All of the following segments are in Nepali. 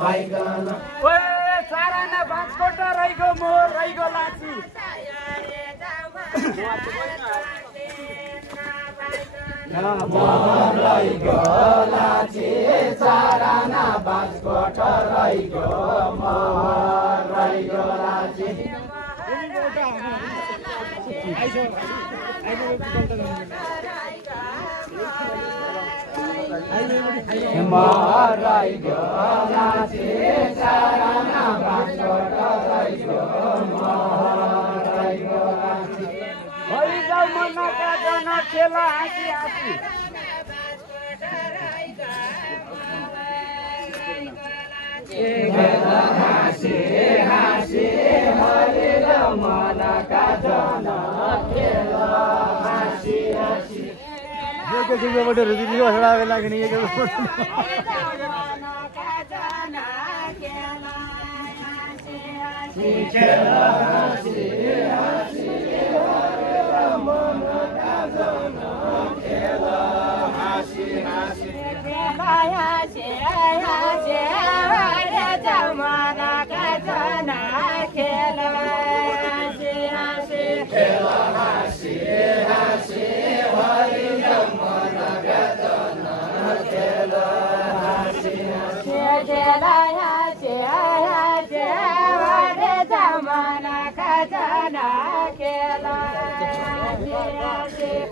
भइकन चाराना बाँसकोट रहिगो मोर रहिगो लाची रहिगो लाची चाराना बाँसकोट रहिगो मोर रहिगो लाची रहिगो लाची चाराना बाँसकोट रहिगो मोर रहिगो लाची भइजाउ मनका जन खेला हाँसी हाँसी हाँसी हाँसी हरिजाउ मनका जन खेला हाँसी हाँसी के सिंहबाट रुजिली बसडा बेला किन यो खेला हाँसी हाँसी हरिजाउ मनका जन खेला हाँसी हाँसी खेला हाँसी हाँसी हरिजाउ मनका जन खेला हाँसी हाँसी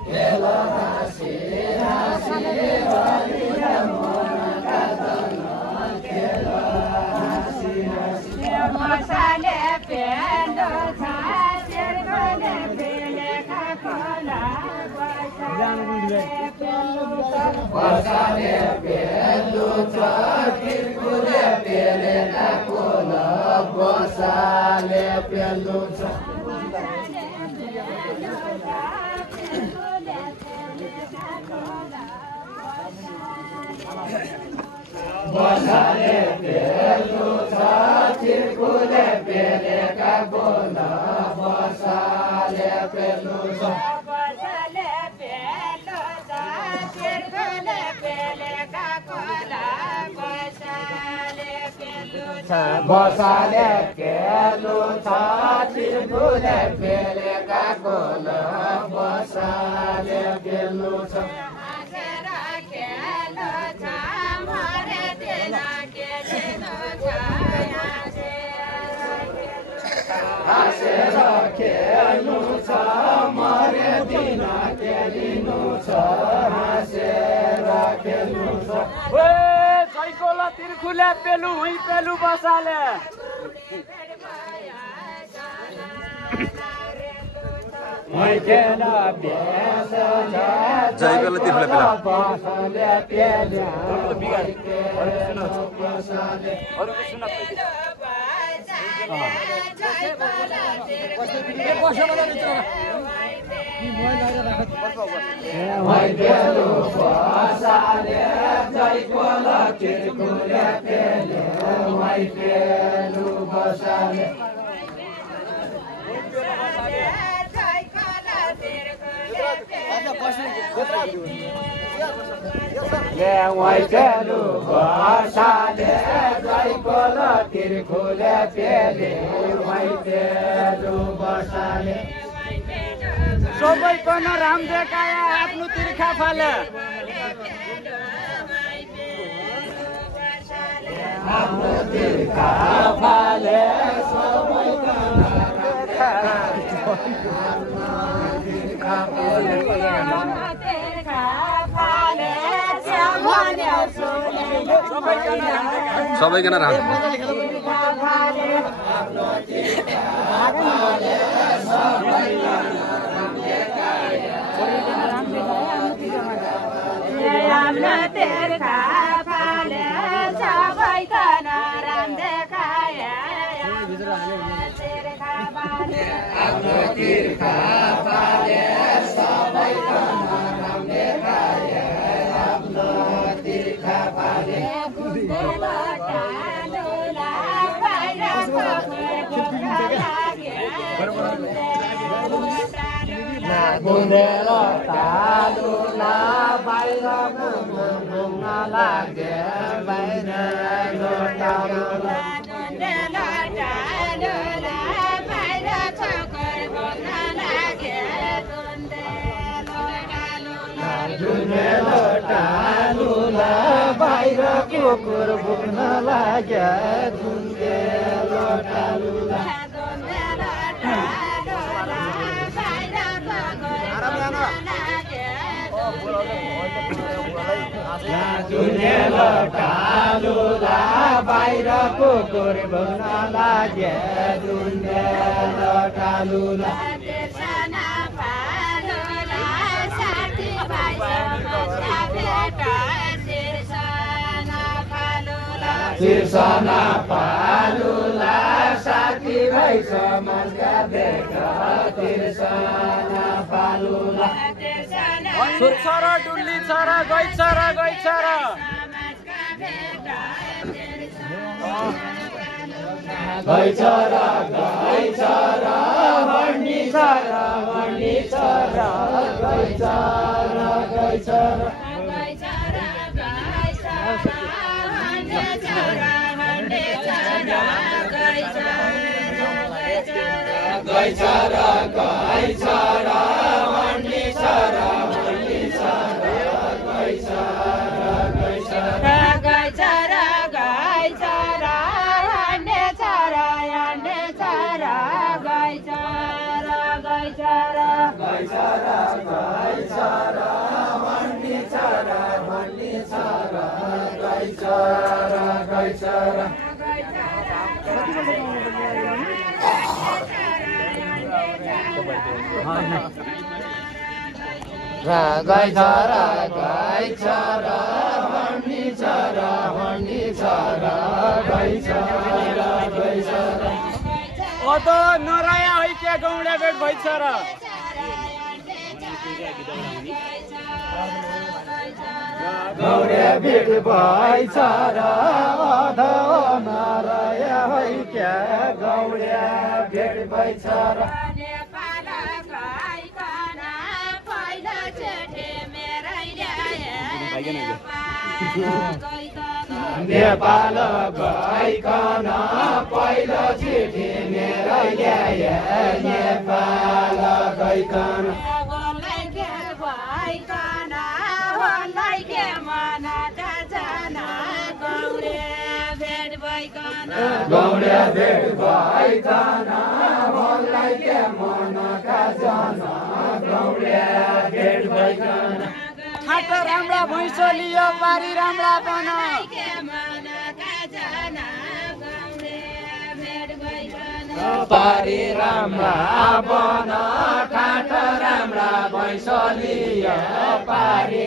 खेला हाँसी हाँसी हरिजाउ मनका जन खेला हाँसी हाँसी मसाले पेलो छासेर गले पेले खाकोला बसाले पेलु छ किरकुले पेले काकोल बसाले पेलु छ बसाले पेलु छ किरकुले पेले काकोल बसाले पेलु छ बसाले पेलु छ चिरकुले पेले काकोल बसाले पेलु छ हाँसेर खेल्नु छ मरे दिन खेलिनु छ हाँसेर खेल्नु छ सैकोला तिर्खुले पेलु हुई पेलु बसाले मैकेला बेस जयकोला तिर्खुले पेला बसाले पेल्या बसाले मैकेलु बसाले जयकोला तिर्खुले पेल्या मैकेलु बसाले मैकेलु बसाले जयकोला तिर्खुले पेले मैकेलु बसाले सबैकन राम देखाया आफ्नो तिर्खा फाले आफ्नो तिर्खा फाले सबैकन सबैजना राम तिर्खा फाले सबैकन राम देखाए आफ्नो तिर्खा फाले बुँदेर तालुला बाहिर घुम्न लागे बाहिर मेलो टालुला बाहिर कुकुर भुक्न लाग्या धुन्देलो टालुला धुन्देलो टालुला बाहिर कुकुर भुक्न लाग्या धुन्देलो टालुला तिर्सना पालुला साथी भाइ समाजका भेट तिर्सना पालुला सुत्छ र डुल्ली छ र गइछ र गइछ र गइछ र गइछ र भन्नी छ र भन्नी छ र गइछ र गइछ र गइछ र गइछ र भन्नी छ र भन्नी छ र गइछ र गइछ र गइछ र गइछ र हन्ने छ र हन्ने छ र गइछ र गइछ र गइछ र गइछ र भन्नी छ र भन्नी छ र गइछ र गइछ र गइछ र गइछ र भन्नी छ र भन्नी छ र गइछ र गइछ र ओ त नराया है के गौडे भेट भइछ र गौडे भेट भइछ र अधवा नराया है क्या गौडे भेट भइछ र नेपाल गइकन पहिलो चिठी मेरो ल्याए नेपाल गइकन गौडे भेट भइकन मलाई के मनका जन गौडे भेट भइकन ठाट राम्रा भैँसो लियो पारी राम्रा बन पारी राम्रा बन ठाट राम्रा भैँस लियो पारी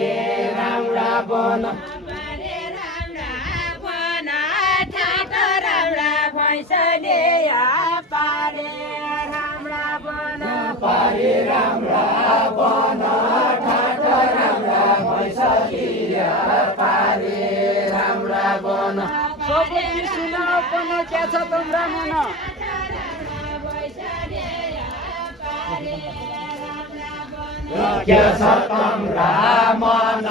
राम्रा बन पारी राम्रा बन ठाट राम्रा भैँस लियो पारी राम्रा बन सबै सुनाउ पनि के छ तिम्रो मन के छ तिम्रा मन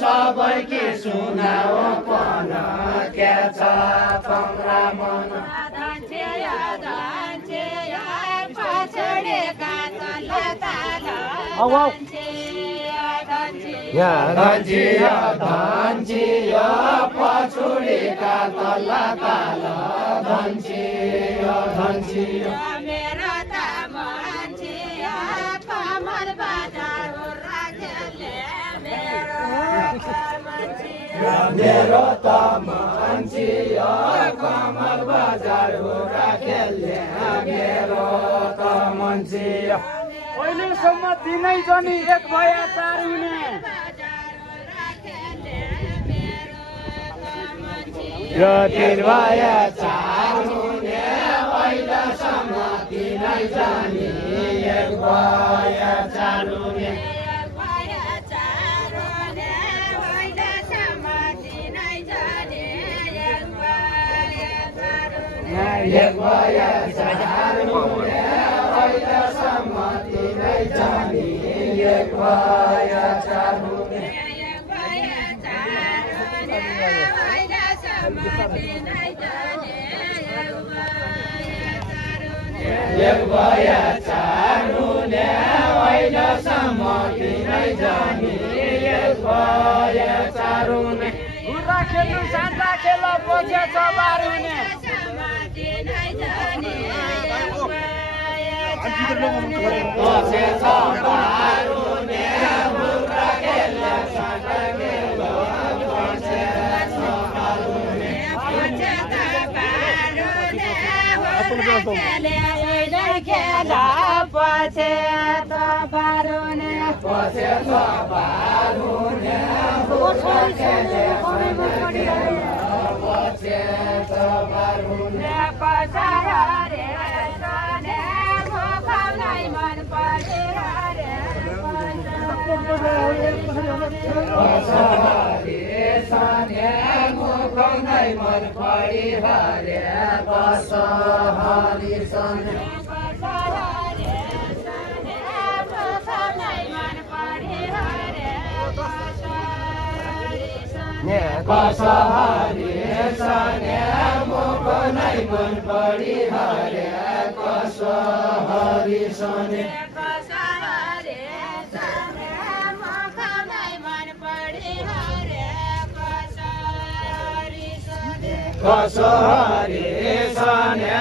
सबै के सुनाउ पन के छ तिम्रा मन धन्चिया पछुडीका तल्ला ताल धन्चिया धन्चिया मेरो त मान्छे कमल बजार राखेले मेरो त मान्छे कमल बजार राखेले मेरो त मान्छे अहिलेसम्म तिनै जनी एक भया चार हुने र तीन भया चार हुने अहिलेसम्म तिनै जनी एक भया चार हुने एक भया चार हुने अहिलेसम्म तिनै जनी एक भया चार हुने एक भया चार हुने अहिलेसम्म तिनै जनी एक भए चारुने हुर्रा खेल्नु सान्ता खेल पछि छ बारुने पछि छ बारुने हुर्रा खेल सान्ता खेल पछि छ बारुने खेला पछि त बारुने पछि छ बारुने हुर्रा खेल सान्ता खेल पछि छ बारुने कसरा रे सने मुखलाई मन पर्छ रे कसरी सने मुखलाई मन परि हरे कसरी सने कसरी सने मुखलाई मन परि हरे कसरी सने कसरी सने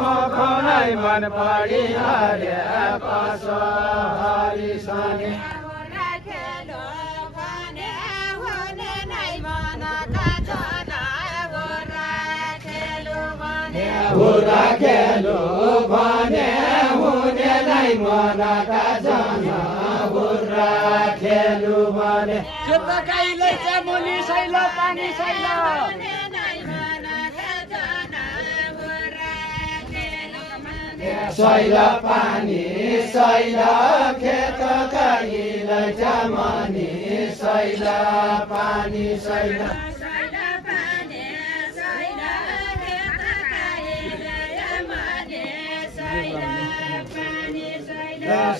मुखलाई मन परि हरे कसरी सने हुर्रा खेलो भने हुने नै मनका जन हुर्रा खेलु भने खेत गाईले चामुली सैल पानी सैल सैल पानी सैल खेत गाईले चामनी सैल पानी सैल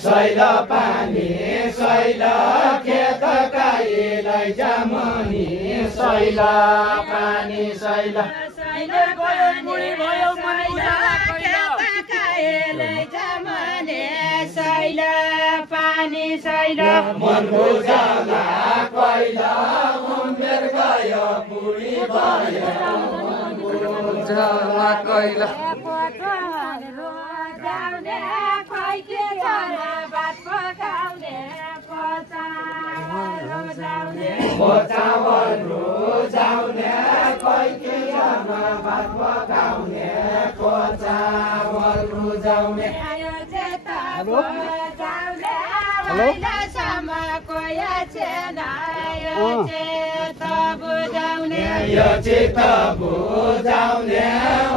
सैल पानी सैल खेत गाईलाई जामनी सैल पानी सैल गयो बुढी भयो मनिला सैल पानी सैल मन बुझाला पहिला उमेर गयो बुढी भयो मन बुझाला कैला चावल रोजाउने कैके भात पकाउने चावल रोजाउने यो चित्त बुझाउने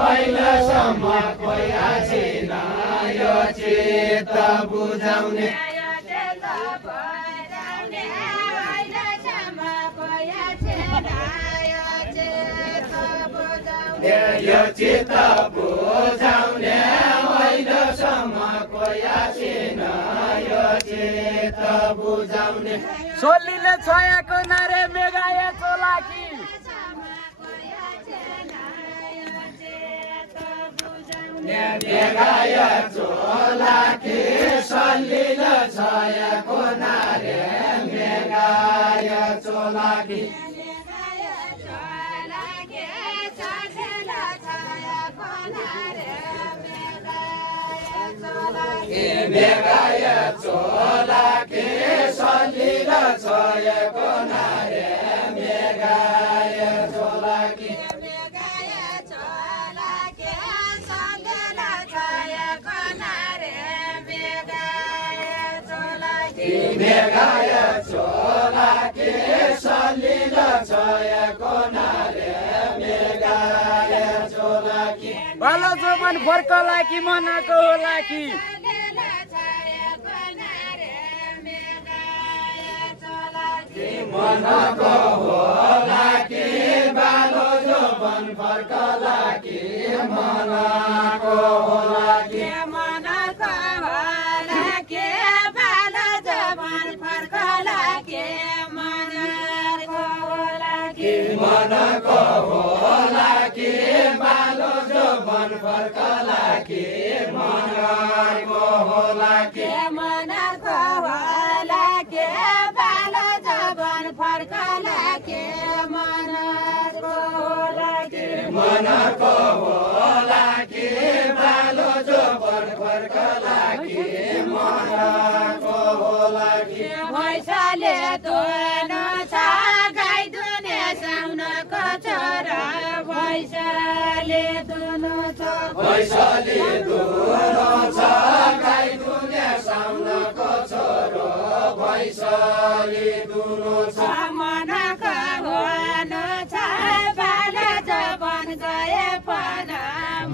अहिलेसम्म कोही छैन यो चित्त बुझाउने यो चित्त बुझाउने अहिलेसम्म कोही छैन यो चित्त बुझाउने सोलीले छायाको नारे मेगाए चोलाकी मेगाय चोलाकी सल्लिल छायाको नारे मेगाय चोलाकी मेगाय चोलाकी सल्लिल छायाको नारे मेगाय चोलाकी मेगाय चोलाकी सल्लिल छायाको नारे मेगाय चोलाकी भलो जोबन फर्कला कि मनको होला कि मनको होला कि बालो जोबन फर्कला कि मनको होला कि मनको होला कि बालो जोबन फर्कला कि मनको होला कि मनको होला के बालो जबन मनको होला कि बालो जोबन फर्कला कि मनको होला कि भैँसले दुनु छ गाई दुने साउनको छोरा भैँसले दुनु छ भैँसले दुनु छ गाई दुने साउनको छोरो भैँसले दुनु छ मनको हुनु छ बाल जबन गए पन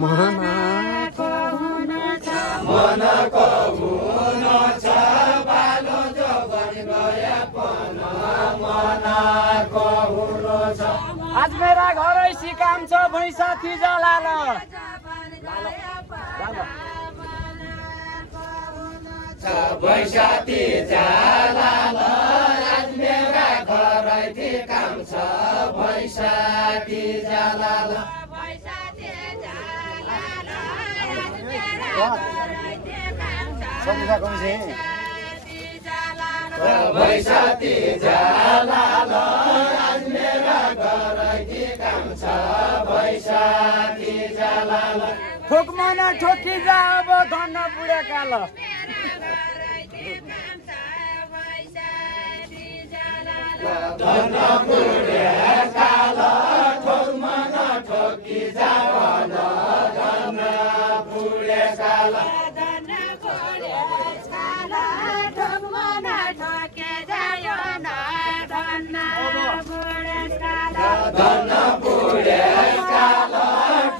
मनको हुनु छ मनको हुनु छ बालो जबन गए पन मनको हुनु छ आज मेरा घरै सिकाम छ भैँसा थिजलाल भैँसाती जालाल आज मेरा घरैती काम छ भैँसाती जालाल भैँसाती जालाल आज मेरा घरैती काम छ भैँसाती जालाल ठोकमन ठोकी जा अब धन बुढेकाल धन बुढेकाल ठोकमन ठोकी जावन धन बुढेकाल धन बुढेकाल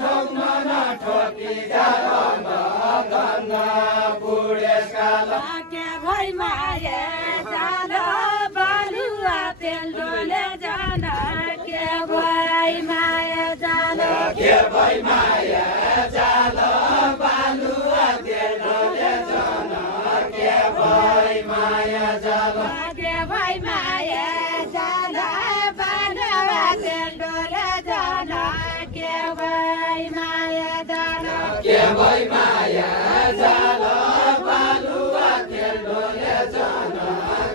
ठोकमन ठोकी जावन धन बुढेकाल के भई माया जान बालुआ तेल डोले जान के भई माया जान के भई माया जाल बालुआ तेल डोले जान के भई माया जाल के भई माया जान बालुआ तेल डोले जान के भई माया जान के भई माया जाल बालुआ तेल डोले जान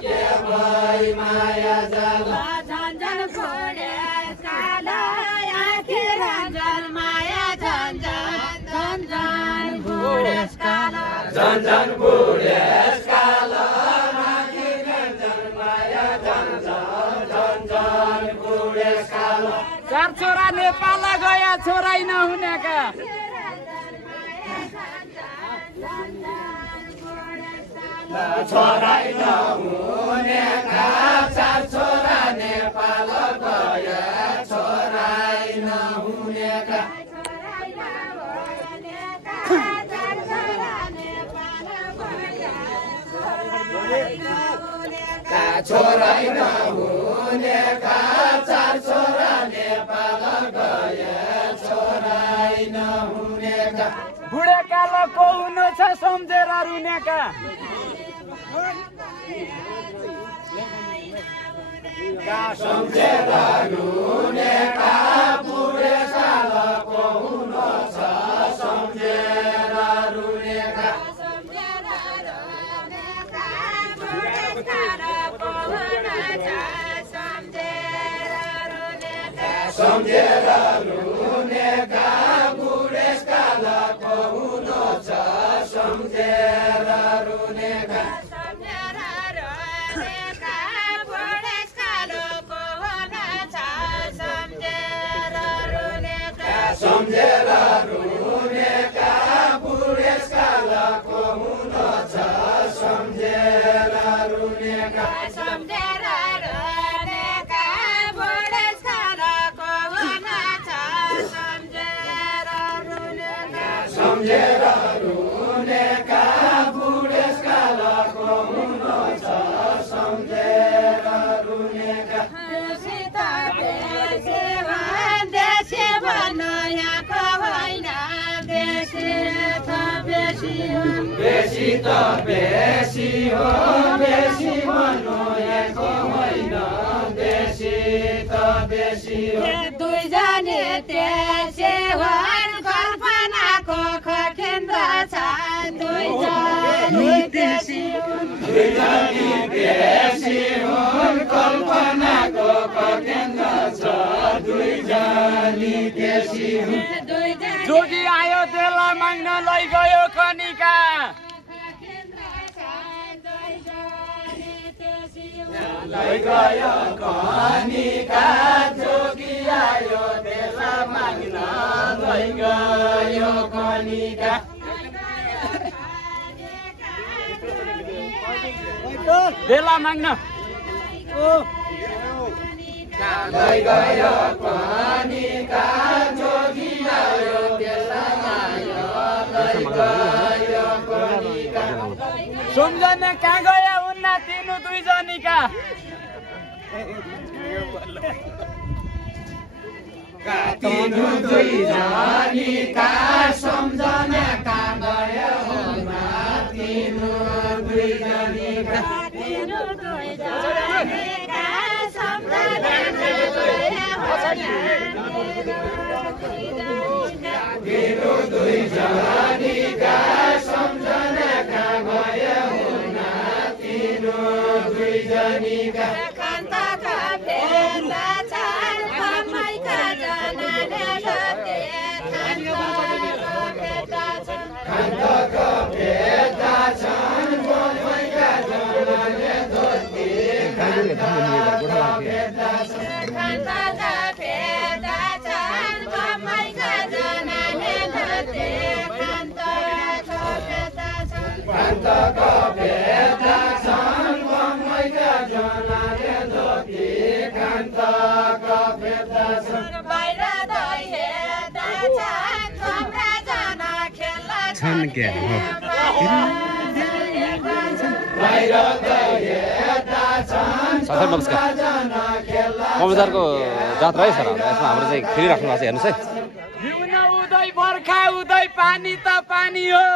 के भई माया जाल झन्झन फोडे काल आखिर रञ्जन माया झन्झन झन्झन फोडे काल झन्झन बुढेसकाल राखी रञ्जन माया झन्झन झन्झन बुढेसकाल चार छोरा नेपाल गया छोरै नहुनेका छोराइ नहुनेका चार छोरा नेपाल गए छोराइ नहुनेका छोराइ नहुनेका चार छोरा नेपाल गए छोराइ नहुनेका बुढेकाल को हुनु छ सम्झेर रुनेका सम्झेर रुनेका बुढेकाल को हुनु छ सम्झेर रुनेका सम्झेर रुनेका बुढेसकाल को हुनु छ सम्झेर रुनेका सम्झेर रुनेका बुढेसकाल को हुनु छ सम्झेर रुनेका सम्झेर रुनेका बुढेसकाल को हुनु छ सम्झेर रुनेका सम्झेर रुनेका बुढेसकाल को हुनु छ सम्झेर रुनेका देशी भन्नु यहाँको होइन बेसी त बेसी हो बेसी त बेसी हो बेसी भन्नु यहाँको होइन बेसी त बेसी हो दुईजने त्यसै हो कल्पनाको खकेन्द्र छ दुईजने त्यसै हो दुईजने बेसी हो कल्पनाको जोगी आयो त्यसलाई माग्न लैगयो कनिका लैगयो कनिका जोगी आयो त्यसलाई माग्न लैगयो कनिका बेला माग्न लैगयो कनिका जोगी आयो त्यसलाई लैगयो कनिका सम्झना कहाँ गयो उन्ना तिनु दुईजनीका तिनु दुईजनीका सम्झना कहाँ गयो उन्ना तिनु दुईजनीका तिनु दुईजनीका सम्झना तिनु दुईजनीका सम्झना कहाँ गयो उन्ना तिनु दुईजनीका कान्तका भेट्दा छन् कमाइका जनाले धोते कान्तका भेट्दा छन् कमाइका जनाले धोते कान्तका भेट्दा छन् कान्तका भेट्दा छन् कमाइका जनाले धोते कान्तका भेट्दा छन् कमाइका जनाले धोते कान्तका भेट्दा छन् बाहिर दही हेर्दा छन् कम्रा जना खेल्ला छन् के बाहिर हेर्दा छन् सर नमस्कार कमलदारको जात्रा है सर यसमा हाम्रो चाहिँ खेलिराख्नु भएको छ हेर्नुहोस् है हिउन उदय बर्खा उदय पानी त पानी हो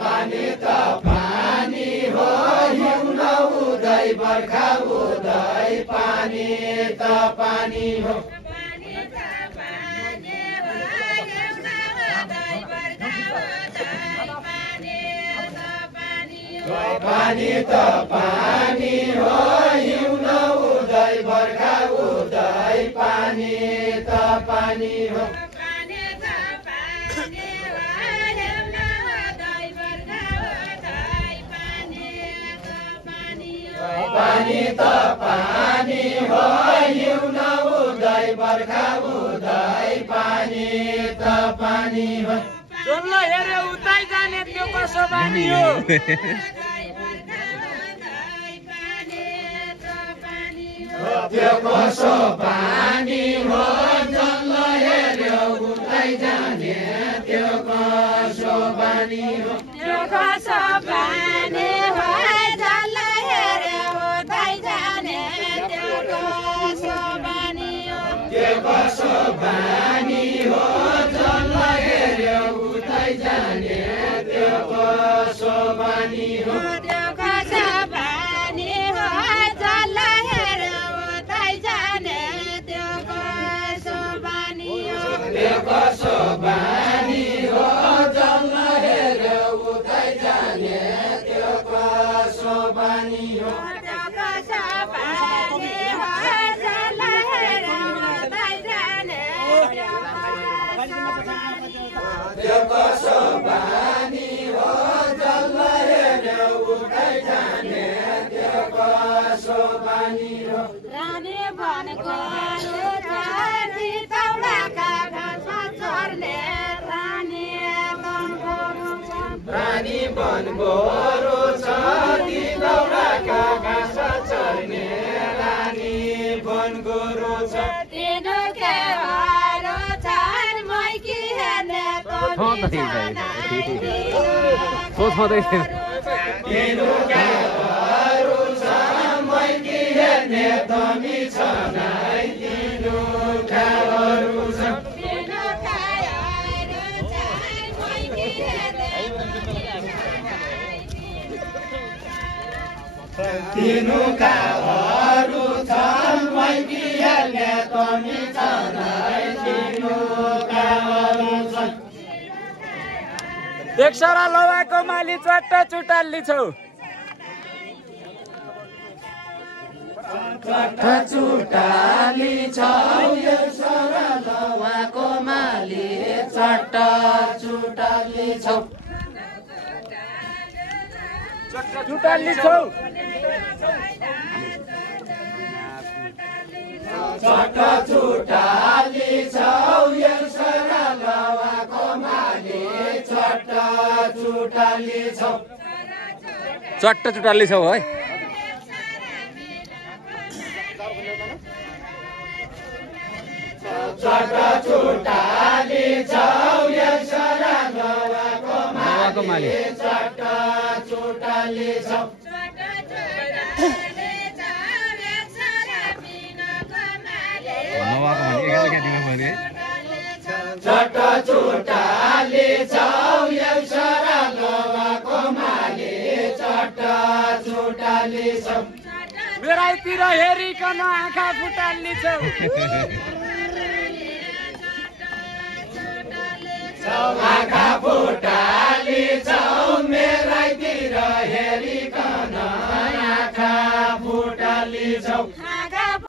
पानी त पानी हो हिउन उदय बर्खा उदय पानी त पानी हो पानी त पानी हो हिउन उदय बर्खा उदय पानी त पानी हो पानी त पानी हो हिउन उदय बर्खा उदय पानी त पानी हो डल्लो हेरे उतै जाने त्यो कसो बानी हो त्यो कसो पानी हो जल्लो हेर्यो उतै जाने त्यो कसो पानी हो त्यो कसो पानी हो जल्लो हेर्यो उतै जाने त्यो कसो पानी हो त्यो कसो पानी हो जल्लो हेर्यो उतै जाने त्यो कसो पानी हो त्यो कसो पानी हो जल्लो हेर्यो उतै जाने त्यो कसो पानी हो त्यो कसो पानी हो जल्लो हेर्यो उतै जाने त्यो कसो पानी हो त्यो कसो पानी हो जल्लो हेर्यो उतै जाने त्यो कसो पानी हो त्यो कसो पानी हो जल्लो हेर्यो उतै जाने त्यो कसो पानी हो रानी बनको रुचानी तौडाका घाँसमा चर्ने रानी बनको रानी बनको रुच ती दौडाका घाँस चर्ने रानी बनको रुच तिनो केहरू छन् मैकी हेर्ने तिनुकाहरू छ मैकी हेर्ने तमी छ नै तिनुकाहरू छ तिनो केहरू छन् मैकी हेर्ने तिनुकाहरू छ मैकी हेर्ने तमी छ नै तिनुकाहरू छ देख्छ र लवाको माली चट्टा चुटाल्ली छौ चुटाली छौ यो सरल उहाँको माली चट्ट चुटाली छौ चुटाली छौ चट्ट चुटाली छौ यो सरल उहाँको माली चट्ट चुटाली छौ चट्ट चुटाली छौ है चट्ट चुटाली छौ यो सरल उहाँको माली चट्ट चुटाली छौ चट्ट चुटाली छौ यो सरल उहाँको माली चट्ट चुटाली छौ मेरातिर हेरिकन आँखा फुटाल्ने छौ आँखा फुटा